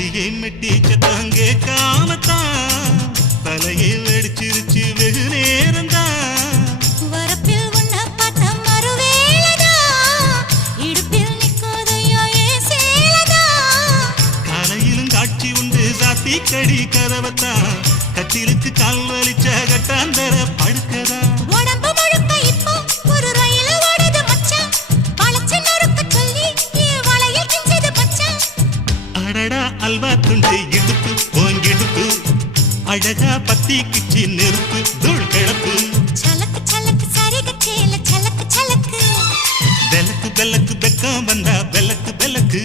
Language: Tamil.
அடியை மெட்டி சத்தம் கேட்காமத்தான் தலையை வெடிச்சிருச்சு வெகு நேரம்தான் வரப்பில் உன்னை பார்த்த மறுவேளைதான் இடுப்பில் நிற்காதையா ஏன் சேலதான் காலையிலும் காட்சி உண்டு சாத்தி கடி கதவத்தான் கட்டிலுக்கு கால் வலிச்ச கட்டாந்தர படுக்கதா உடம்பு முழுக்க இப்போ ஒரு ரயில் ஓடுது மச்சான் வளைச்சு நறுக்க சொல்லி என் வளையல் கிஞ்சது மச்சான் அடடா அல்வா துண்டு இடுப்பு போங்கிடுப்பு அழகா பத்தி கிச்சி நெருப்பு தூள் கிளப்பு சலக்கு சலக்கு சரிக சேல சலக்கு சலக்கு பெலக்கு பெலக்கு பெக்கம் வந்தா பெலக்கு பெலக்கு